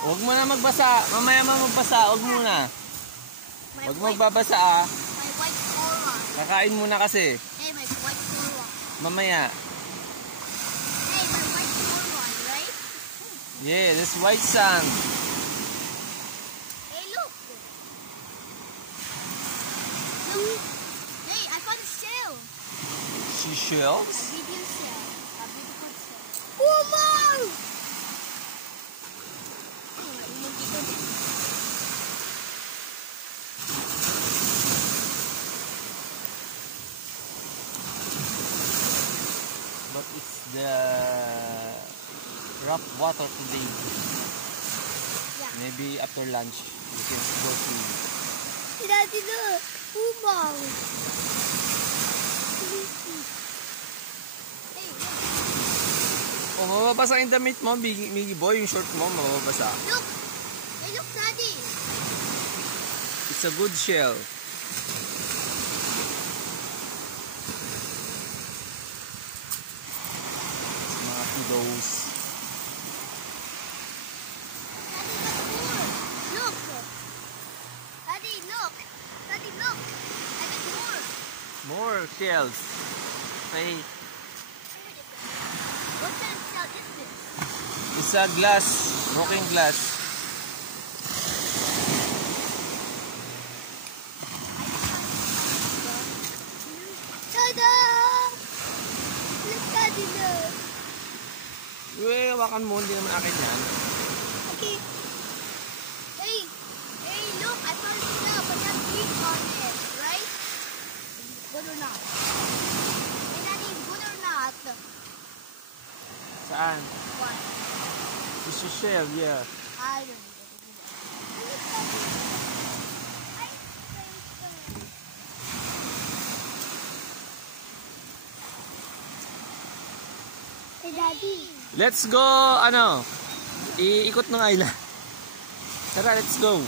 Huwag mo na magbasa. Mamaya mo magbasa. Huwag muna. Huwag mo magbabasa ah. My white coral. Kakain muna kasi. Hey, my white coral. Mamaya. Hey, my white coral, right? Yeah, this white sand. Hey, look. Look. Hey, I found a shell. Seashells? A video shell. A beautiful shell. Woman! But it's the rough water today. Yeah. Maybe after lunch we can go swimming. Daddy, look. Woman. Hey, look. Oh, mababasa yung damit mo, Miggy boy, yung short mo, mababasa. Look. Hey, look, Daddy. It's a good shell. Mga kiddos. Look. Daddy, look. Daddy, look. I got more. More shells. Hey, What kind of shell is this? it's a glass, broken glass. Tada! Look, Daddy, look. Uy, hawakan mo, hindi naman akin yan. Okay. Hey, hey, look, I found a shell, but not big on it, right? Good or not? Hey, Daddy, good or not? Saan? What? It's a shell, yeah. I don't know. Look, Daddy. I think Hey, Daddy. Let's go, iikot ng island. Tara, let's go.